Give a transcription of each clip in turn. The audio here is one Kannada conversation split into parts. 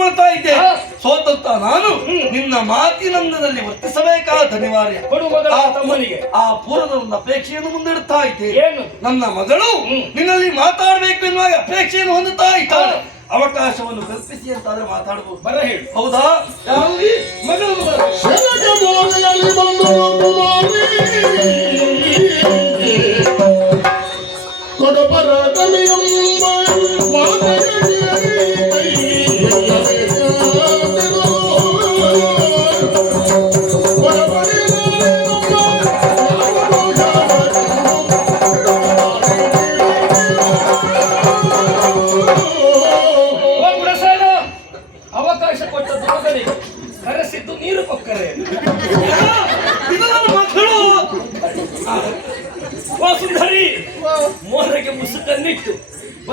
ಕೇಳಿಕೊಳ್ತಾ ಇದ್ದೆ. ಸೋತಂತ ನಾನು ನಿನ್ನ ಮಾತಿನಂದನಲ್ಲಿ ವರ್ತಿಸಬೇಕಾದ ಅನಿವಾರ್ಯ. ಆ- ತಮ್ಮನಿಗೆ. ಆ ಪೂರ್ವದ ಒಂದು ಅಪೇಕ್ಷೆಯನ್ನು ಮುಂದಿಡುತ್ತಾ ಇದ್ದೆ. ಏನು? ನನ್ನ ಮಗಳು. ನಿನ್ನಲ್ಲಿ ಮಾತಾಡಬೇಕು ಎನ್ನುವ ಅಪೇಕ್ಷೆಯನ್ನು ಹೊಂದುತ್ತಾ ಇದ್ದಾಳೆ. ಅವಕಾಶವನ್ನು ಕಲ್ಪಿಸಿ ಅಂತಾದ್ರೆ ಮಾತಾಡಬಹುದು ಬರ ಹೇಳಿ. ಹೌದಾ? ಮಗಳು ಕೊಡಪರ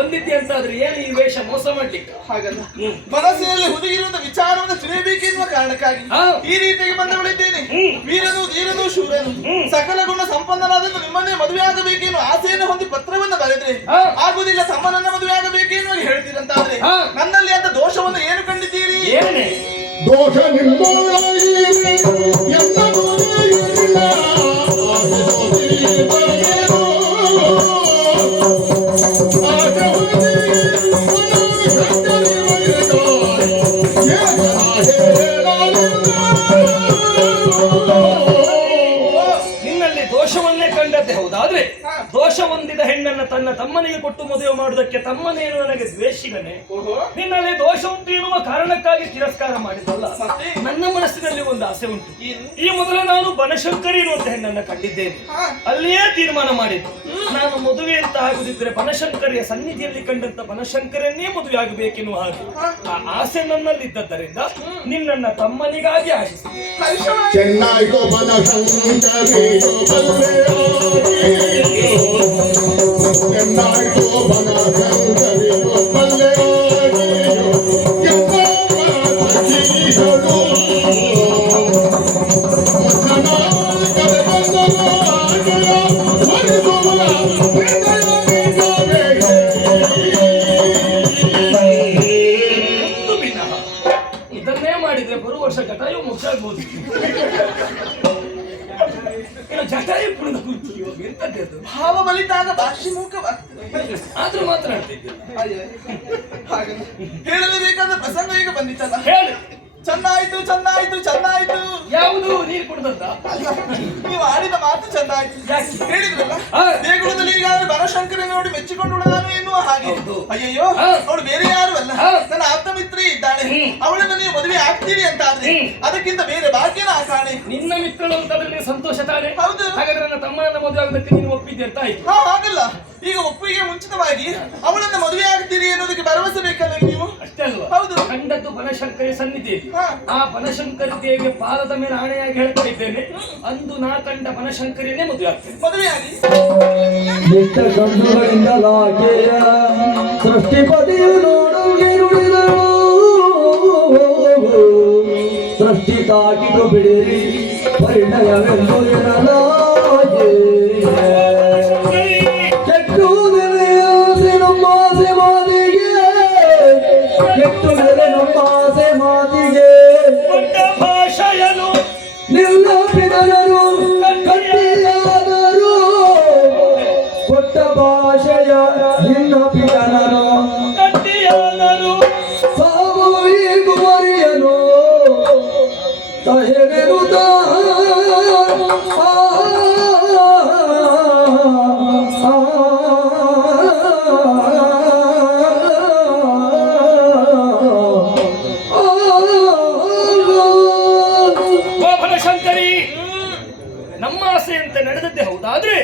ಬಂದಿದ್ದೆ ಅಂತಾದ್ರೆ ಏನು ಈ ವೇಷ ಮೋಸ ಮಾಡ್ಲಿಕ್ಕೆ? ಹಾಗಲ್ಲ. ಮನಸ್ಸಿನಲ್ಲಿ ಹುದುಗಿರುವಂತ ವಿಚಾರವನ್ನು ತಿಳಿಯಬೇಕೆನ್ನುವ ಕಾರಣಕ್ಕಾಗಿ ಹಾ. ಈ ರೀತಿಯಾಗಿ ಬಂದು ಬಿಡಿದ್ದೇನೆ ವೀರನು ಧೀರನು ಶೂರನು. ಸಕಲ ಗುಣ ಸಂಪನ್ನನಾದಂತ ನಿಮ್ಮನ್ನೇ ಮದುವೆ ಆಗಬೇಕೆನ್ನುವ ಆಸೆಯನ್ನು ಹೊಂದಿ ಪತ್ರವನ್ನು ಬರೆದ್ರೆ ಹಾ. ಆಗುದಿಲ್ಲ ತಮ್ಮನನ್ನ ಮದುವೆ ಆಗಬೇಕೆನ್ನುವ ಹೇಳ್ತೀರಂತಾದ್ರೆ ಹಾ. ನನ್ನಲ್ಲಿ ಅಂತ ದೋಷವನ್ನು ಏನು ಕಂಡಿದ್ದೀರಿ? ಏನೇ? ದೋಷ ತನ್ನ ತಮ್ಮನಿಗೆ ಕೊಟ್ಟು ಮದುವೆ ಮಾಡುವುದಕ್ಕೆ ತಮ್ಮನೇನು ನನಗೆ ದ್ವೇಷಿಗನೆ. ಓಹೋ. ನಿನ್ನಲ್ಲಿ ದೋಷ ಉಂಟು ಇರುವ ಕಾರಣಕ್ಕಾಗಿ ತಿರಸ್ಕಾರ ಮಾಡಿದ್ದಲ್ಲ. ನನ್ನ ಮನಸ್ಸಿನಲ್ಲಿ ಒಂದು ಆಸೆ ಉಂಟು. ಈ ಮೊದಲು ನಾನು ಬನಶಂಕರಿ ಇರುವಂತ ಹೆಣ್ಣನ್ನ ಕಂಡಿದ್ದೇನೆ. ಅಲ್ಲಿಯೇ ತೀರ್ಮಾನ ಮಾಡಿದ್ದು. ನಾನು ಮದುವೆ ಅಂತ ಆಗುದಿದ್ರೆ ಬನಶಂಕರಿಯ ಸನ್ನಿಧಿಯಲ್ಲಿ ಕಂಡಂತ ಬನಶಂಕರನ್ನೇ ಮದುವೆ ಆಗಬೇಕೆನ್ನುವ ಹಾಗೆ. ಆ ಆಸೆ ನನ್ನಲ್ಲಿದ್ದದ್ದರಿಂದ ನಿನ್ನನ್ನ ತಮ್ಮನಿಗಾಗಿ ಆಶಿಸಿ ಇದನ್ನೇ ಮಾಡಿದ್ರೆ ಬರುವ ವರ್ಷ ಜಟಾಯು ಮುಚ್ಚಾಗ್ಬೋದು ಇನ್ನು ಜಟಾಯು ಕುರಿತು ಇವಾಗ ಎಂತದ್ದು ಅದು? ಭಾವ ಬಲಿತಾಗ ಭಾಷೆ ಮೂಕವಾಗ್ತದೆ. ಆದ್ರೂ ಮಾತನಾಡ್ತಿದ್ದಿಲ್ಲ. ಹಾಗಲ್ಲ. ಹೇಳಲೇಬೇಕಾದ ಪ್ರಸಂಗ ಈಗ ಬಂದಿತ್ತಲ್ಲ? ಹೇಳಿ. ಚೆನ್ನಾಯ್ತು ಚೆನ್ನಾಯ್ತು ಚೆನ್ನಾಯ್ತು. ಯಾವುದು? ನೀರು ಕುಡ್ದದ್ದ? ನೀವು ಆಡಿದ ಮಾತು ಚೆನ್ನಾಯ್ತು? ಹೇಳಿದ್ರಲ್ಲ ಹಾ. ದೇಗುಲದಲ್ಲಿ ಈಗಾಗಲೇ ಬನಶಂಕರ ನಾನು ಎನ್ನುವ ಹಾಗೆ. ಅಯ್ಯಯ್ಯೋ ಅವಳು ಬೇರೆ ಯಾರು ಅಲ್ಲ? ನನ್ನ ಆಪ್ತ ಮಿತ್ರ ಇದ್ದಾಳೆ ಹ್ಮ್. ಅವಳನ್ನ ನೀವು ಮದುವೆ ಆಗ್ತೀರಿ ಅಂತ ಆದ್ರೆ ಅದಕ್ಕಿಂತ ಬೇರೆ ಭಾಗ್ಯನ ಆ ಕಾಣೆ. ನಿನ್ನ ಮಿತ್ರಳು ಅಂತಂದ್ರೆ ನೀನು ಸಂತೋಷ ತಾನೆ. ಹೌದು. ಹಾಗಾದ್ರೆ ನನ್ನ ತಮ್ಮನ ಮದುವೆ ಆಗೋದಕ್ಕೆ ನೀನು ಒಪ್ಪಿದ್ದೆ ಅಂತ ಆಯ್ತು. ಹಾ ಹಾಗಲ್ಲ. ಈಗ ಒಪ್ಪಿಗೆ ಮುಂಚಿತವಾಗಿ ಅವಳನ್ನ ಮದುವೆ ಆಗ್ತೀರಿ ಅನ್ನೋದಕ್ಕೆ ಭರವಸೆ ಬೇಕಲ್ಲ ನೀವು? ಅಷ್ಟೇ ಅಲ್ವಾ? ಹೌದು. ಕಂಡದ್ದು ಬನಶಂಕರಿ ಸನ್ನಿಧಿ. ಆ ಬನಶಂಕರಿ ದೇವಿಯ ಪಾದದ ಮೇಲೆ ಆಣೆಯಾಗಿ ಹೇಳ್ತಾ ಇದ್ದೇನೆ. ಅಂದು ನಾ ಕಂಡ ಬನಶಂಕರಿನೇ ಮದುವೆ ಆಗ್ತೇನೆ. ಮದುವೆ ಆಗಿ. ಸೃಷ್ಟಿಪತಿಯು ತಾಕಿತು ಬಿಡಿರಿ. ಪರಿಣಯವೆಂದು ಎನ್ನಲಾಗೆ ಕೆಟ್ಟುವುದಿದೆ ನಮ್ಮ ಆಸೆ ಮಾತಿಗೆ. ಕೆಟ್ಟುವುದಿದೆ ನಮ್ಮ ಆಸೆ ಮಾತಿಗೆ. ಭಾಷೆಯನು ನಿಲ್ಲಪಿದನರು ಕಟ್ಟಿಯಾದರು. ಕೊಟ್ಟ ಭಾಷೆಯ ನಿನ್ನ ಕಟ್ಟಿಯಾದರು ಆಸೆಯಂತೆ ನಡೆದದ್ದೇ ಹೌದಾದ್ರೆ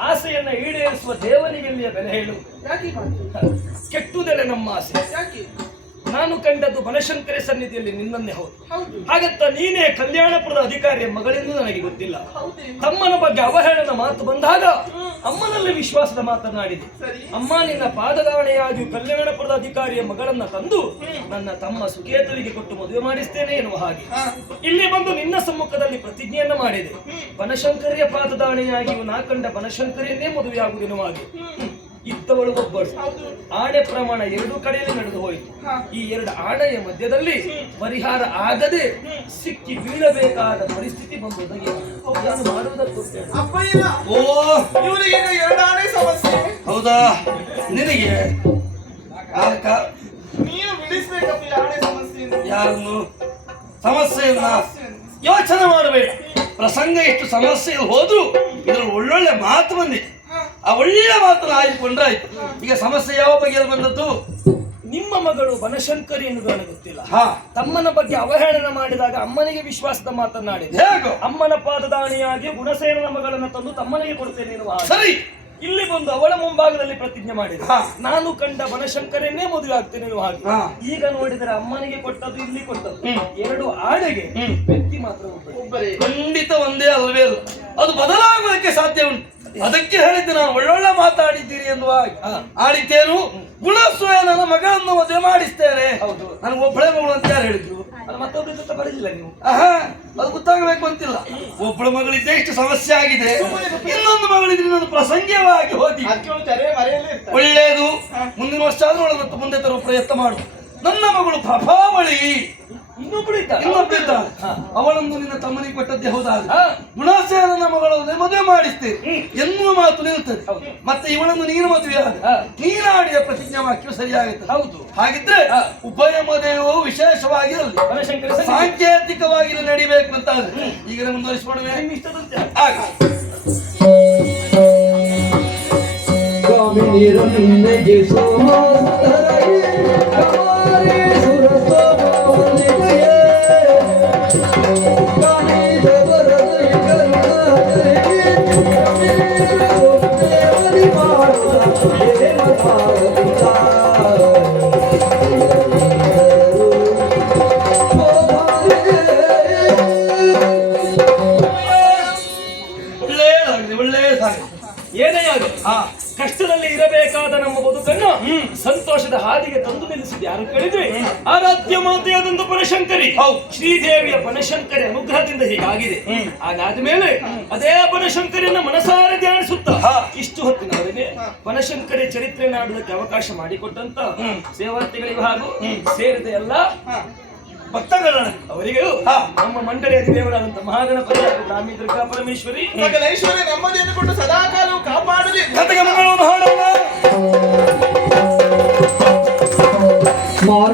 ಆಸೆಯನ್ನ ಈಡೇರಿಸುವ ದೇವನಿಗೆ ಬೆಲೆ ಹೇಳು. ಯಾಕೆ ಈ ಮಾತು? ಕೆಟ್ಟುದೆಲೆ ನಮ್ಮ ಆಸೆ. ಯಾಕೆ? ನಾನು ಕಂಡದ್ದು ಬನಶಂಕರಿ ಸನ್ನಿಧಿಯಲ್ಲಿ ನಿನ್ನನ್ನೇ ಹೌದು. ಹಾಗಂತ ನೀನೇ ಕಲ್ಯಾಣಪುರದ ಅಧಿಕಾರಿಯ ಮಗಳೆಂದು ನನಗೆ ಗೊತ್ತಿಲ್ಲ. ತಮ್ಮನ ಬಗ್ಗೆ ಅವಹೇಳನ ಮಾತು ಬಂದಾಗ ಅಮ್ಮನಲ್ಲಿ ವಿಶ್ವಾಸದ ಮಾತನಾಡಿದೆ ಅಮ್ಮ ನಿನ್ನ ಪಾದದಾಣೆಯಾಗಿ ಕಲ್ಯಾಣಪುರದ ಅಧಿಕಾರಿಯ ಮಗಳನ್ನ ತಂದು ನನ್ನ ತಮ್ಮ ಸುಕೇತುವಿಗೆ ಕೊಟ್ಟು ಮದುವೆ ಮಾಡಿಸ್ತೇನೆ ಎನ್ನುವ ಹಾಗೆ. ಇಲ್ಲಿ ಬಂದು ನಿನ್ನ ಸಮ್ಮುಖದಲ್ಲಿ ಪ್ರತಿಜ್ಞೆಯನ್ನ ಮಾಡಿದೆ. ಬನಶಂಕರಿಯ ಪಾದದಾಣೆಯಾಗಿ ನಾ ಕಂಡ ಬನಶಂಕರಿಯನ್ನೇ ಮದುವೆಯಾಗುವುದೆನ್ನುವ ಹಾಗೆ. ಇದ್ದವಳು ಒಬ್ಬಳು. ಆಣೆ ಪ್ರಮಾಣ ಎರಡು ಕಡೆಯಲ್ಲಿ ನಡೆದು ಹೋಯಿತು. ಈ ಎರಡು ಆಣೆಯ ಮಧ್ಯದಲ್ಲಿ ಪರಿಹಾರ ಆಗದೆ ಸಿಕ್ಕಿ ಬೀಳಬೇಕಾದ ಪರಿಸ್ಥಿತಿ ಬಂದು ಒದಗಿ ಏನು ಮಾಡುವುದಕ್ಕೂ ಅಪ್ಪಯ್ಯ ಓ! ಇವರಿಗೆ ಈಗ ಎರಡಾನೇ ಸಮಸ್ಯೆ. ಹೌದಾ? ನಿನಗೆ ನೀನು ಬಿಡಿಸ್ಬೇಕಪ್ಪ ಆಣೆ ಸಮಸ್ಯೆಯನ್ನು. ಯಾರನ್ನು? ಸಮಸ್ಯೆಯನ್ನ ಯೋಚನೆ ಮಾಡಬೇಡ. ಪ್ರಸಂಗ ಎಷ್ಟು ಸಮಸ್ಯೆ ಹೋದ್ರು ಇದರ ಒಳ್ಳೊಳ್ಳೆ ಮಾತು ಬಂದಿದೆ. ಆ ಒಳ್ಳೆಯ ಮಾತನ್ನು ಆಯ್ದುಕೊಂಡ್ರೆ ಆಯ್ತು. ಈಗ ಸಮಸ್ಯೆ ಯಾವ ಬಗೆಯಲ್ಲಿ ಬಂದದ್ದು? ನಿಮ್ಮ ಮಗಳು ಬನಶಂಕರಿ ಎನ್ನುವುದು ನನಗೆ ಗೊತ್ತಿಲ್ಲ. ಹಾ. ತಮ್ಮನ ಬಗ್ಗೆ ಅವಹೇಳನ ಮಾಡಿದಾಗ ಅಮ್ಮನಿಗೆ ವಿಶ್ವಾಸದ ಮಾತನ್ನಾಡಿದೆ ಹೇಗೋ? ಅಮ್ಮನ ಪಾದದಾಣಿಯಾಗಿ ಗುಣಸೇನನ ಮಗಳನ್ನು ತಂದು ತಮ್ಮನಿಗೆ ಕೊಡ್ತೇನೆ ಎನ್ನುವ ಹಾಗೆ. ಸರಿ. ಇಲ್ಲಿ ಬಂದು ಅವಳ ಮುಂಭಾಗದಲ್ಲಿ ಪ್ರತಿಜ್ಞೆ ಮಾಡಿದ. ನಾನು ಕಂಡ ಬನಶಂಕರನ್ನೇ ಮದುವೆ ಆಗ್ತೇನೆ ಹಾಗೆ. ಈಗ ನೋಡಿದರೆ ಅಮ್ಮನಿಗೆ ಕೊಟ್ಟದ್ದು ಇಲ್ಲಿ ಕೊಟ್ಟದ್ದು. ಎರಡು ಆಡಿಗೆ. ವ್ಯಕ್ತಿ ಮಾತ್ರ ಒಬ್ಬರು. ಒಬ್ಬರೇ. ಖಂಡಿತ ಒಂದೇ ಅಲ್ವೇ ಅಲ್ಲ. ಅದು ಬದಲಾಗೋದಕ್ಕೆ ಸಾಧ್ಯ ಉಂಟು. ಅದಕ್ಕೆ ಹೇಳಿದ್ದೆ ನಾನು ಒಳ್ಳೊಳ್ಳೆ ಮಾತಾಡಿದ್ದೀರಿ ಎಂದು. ಆಡಿದ್ದೇನು ಗುಣಸ್ವಯ ನನ್ನ ಮಗಳನ್ನು ಮದುವೆ ಮಾಡಿಸ್ತೇನೆ. ಹೌದು. ನನಗೆ ಒಬ್ಬಳೇ ಮಗಳು ಅಂತ ಯಾರು ಹೇಳಿದ್ರು? ಅದು ಮತ್ತೊಬ್ಬರ ಜೊತೆ ಬರಲಿಲ್ಲ ನೀವು. ಆಹಾ ಅದು ಗೊತ್ತಾಗಬೇಕು ಅಂತಿಲ್ಲ. ಒಬ್ಬಳ ಮಗಳಿದ್ದೆ ಇಷ್ಟು ಸಮಸ್ಯೆ ಆಗಿದೆ. ಇನ್ನೊಂದು ಮಗಳಿದ್ರೆ ನಾನು ಪ್ರಸಂಗವಾಗಿ ಹೋದಿ ಒಳ್ಳೆಯದು. ಮುಂದಿನ ವರ್ಷ ಆದ್ರೂ ಮತ್ತೆ ಮುಂದೆ ತರುವ ಪ್ರಯತ್ನ ಮಾಡು. ನನ್ನ ಮಗಳು ಪ್ರಭಾವಳಿ. ಇನ್ನೊಬ್ಳು ಇದ್ದ. ಅವಳನ್ನು ನಿನ್ನ ತಮ್ಮನಿಗೆ ಕೊಟ್ಟದ್ದೇ ಹೌದಾ ಗುಣಾಸೇನ ಗುಣಾಸೇನನ ಮಗಳನ್ನು ಮದುವೆ ಮಾಡಿಸ್ತೇನೆ ಎನ್ನುವ ಮಾತು ನಿಲ್ತದೆ. ಹೌದು. ಮತ್ತೆ ಇವಳನ್ನು ನೀನು ಮದುವೆ ಆದ ನೀರಾಡಿಯ ನೀನಾಡಿದ ಪ್ರತಿಜ್ಞಾ ವಾಕ್ಯವು ಸರಿಯಾಗುತ್ತೆ. ಹೌದು. ಹಾಗಿದ್ರೆ. ಉಭಯ ಮದುವೆಯು ವಿಶೇಷವಾಗಿರಲಿ. ಸಾಂಕೇತಿಕವಾಗಿ ನಡಿಬೇಕು ಅಂತ ಆದ್ರೆ ಈಗ ಮುಂದುವರಿಸಿಕೊಡುವೆ ನಿಮ್ಮ ಇಷ್ಟದಂತೆ. ಆಗ ಯಾರು ಕೇಳಿದ್ರೆ ಆರಾಧ್ಯ ಮಾತೆಯಾದಂತ ಬನಶಂಕರಿ. ಹೌದು. ಶ್ರೀದೇವಿಯ ಬನಶಂಕರಿ ಅನುಗ್ರಹದಿಂದ ಹೀಗಾಗಿದೆ. ಹಾಗಾದ ಮೇಲೆ ಅದೇ ಬನಶಂಕರಿಯನ್ನು ಮನಸಾರೆ ಧ್ಯಾನಿಸುತ್ತ ಇಷ್ಟು ಇಷ್ಟು ಹೊತ್ತಿನವರೆಗೆ ಬನಶಂಕರಿ ಚರಿತ್ರೆ ನಾಡೋದಕ್ಕೆ ಅವಕಾಶ ಮಾಡಿಕೊಟ್ಟಂತ ಸೇವಾರ್ಥಿಗಳಿಗೂ ಹಾಗೂ ಸೇರಿದ ಎಲ್ಲ ಭಕ್ತಗಳ ಅವರಿಗೆ. ನಮ್ಮ ಮಂಡಳಿಯ ದೇವರಾದಂತ ಮಹಾಗಣಪತಿ ರಾಮಿ ದುರ್ಗಾ ಪರಮೇಶ್ವರಿ ಐಶ್ವರ್ಯ ನೆಮ್ಮದಿಯನ್ನು ಕೊಟ್ಟು ಸದಾಕಾಲವು ಕಾಪಾಡಲಿ. more